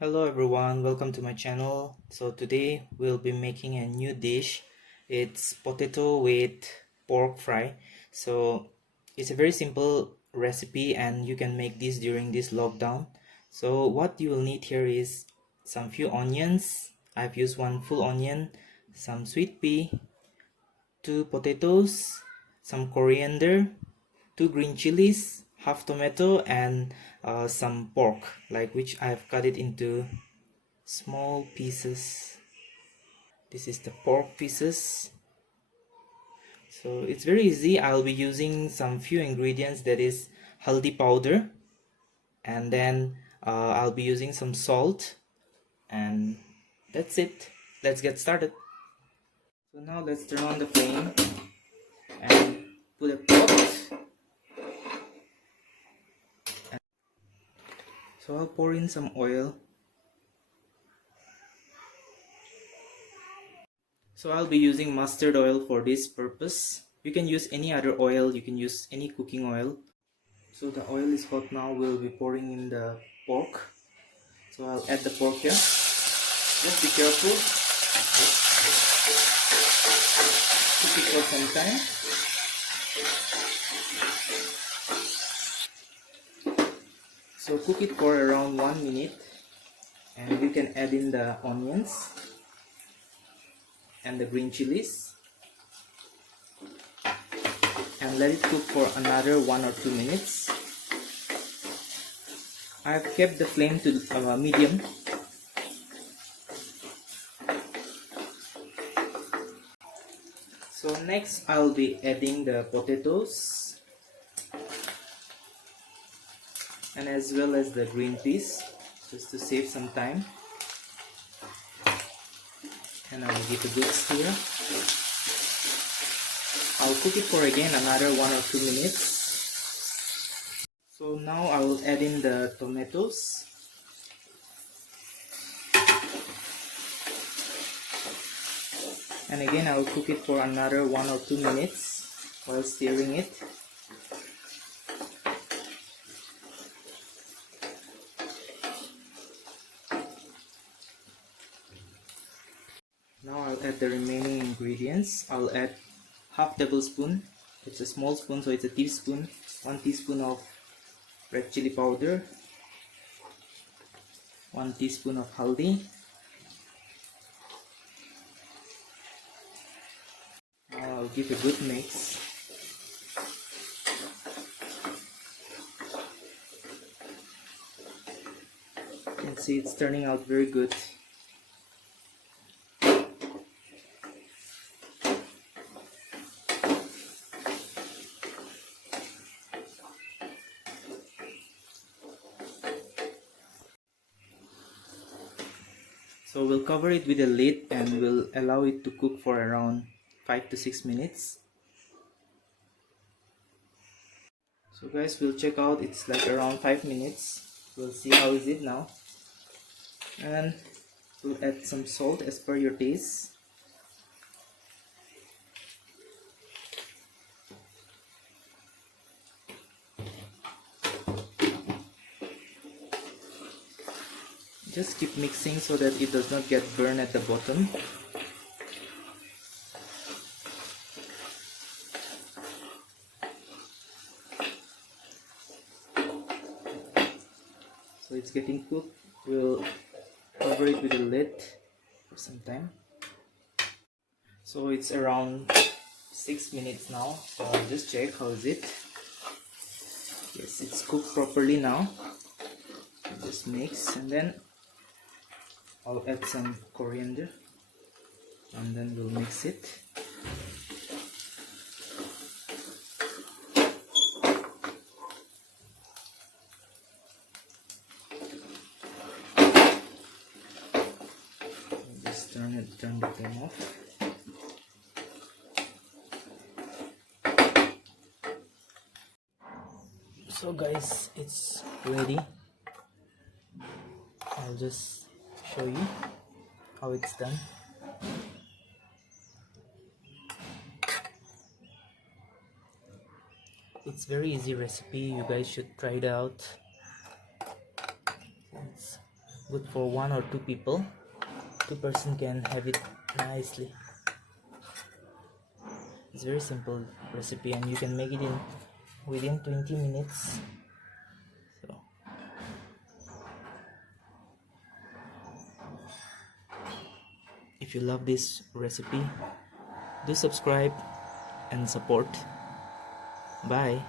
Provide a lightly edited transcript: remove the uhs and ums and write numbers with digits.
Hello everyone, welcome to my channel. So today we'll be making a new dish. It's potato with pork fry. So it's a very simple recipe and you can make this during this lockdown. So what you will need here is some few onions. I've used one full onion, some sweet pea, two potatoes, some coriander, two green chilies, half tomato, and some pork, like which I've cut it into small pieces. This is the pork pieces. So it's very easy. I'll be using some few ingredients, that is haldi powder, and then I'll be using some salt, and that's it. Let's get started. So now let's turn on the flame and put a pot. So I'll pour in some oil. So I'll be using mustard oil for this purpose. You can use any other oil, you can use any cooking oil. So the oil is hot now. We'll be pouring in the pork. So I'll add the pork here. Just be careful. Cook it for some time. So cook it for around 1 minute, and you can add in the onions and the green chilies and let it cook for another 1 or 2 minutes. I've kept the flame to medium. So next I'll be adding the potatoes and as well as the green peas, just to save some time. And I'll give a good stir. I'll cook it for again another 1 or 2 minutes. So now I will add in the tomatoes. And again I will cook it for another 1 or 2 minutes while stirring it. Now I'll add the remaining ingredients. I'll add half tablespoon. It's a small spoon, so it's a teaspoon. 1 teaspoon of red chili powder. 1 teaspoon of haldi. I'll give a good mix. You can see it's turning out very good. So we'll cover it with a lid and we'll allow it to cook for around 5 to 6 minutes. So guys, we'll check out. It's like around 5 minutes. We'll see how is it now. And we'll add some salt as per your taste. Just keep mixing so that it does not get burned at the bottom. So it's getting cooked. We'll cover it with a lid for some time. So it's around 6 minutes now. So I'll just check how is it. Yes, it's cooked properly now. Just mix, and then I'll add some coriander and then we'll mix it. Just turn the flame off. So guys, it's ready. I'll just show you how it's done. It's very easy recipe. You guys should try it out. It's good for 1 or 2 people. 2 person can have it nicely. It's very simple recipe and you can make it in within 20 minutes. So if you love this recipe, do subscribe and support. Bye.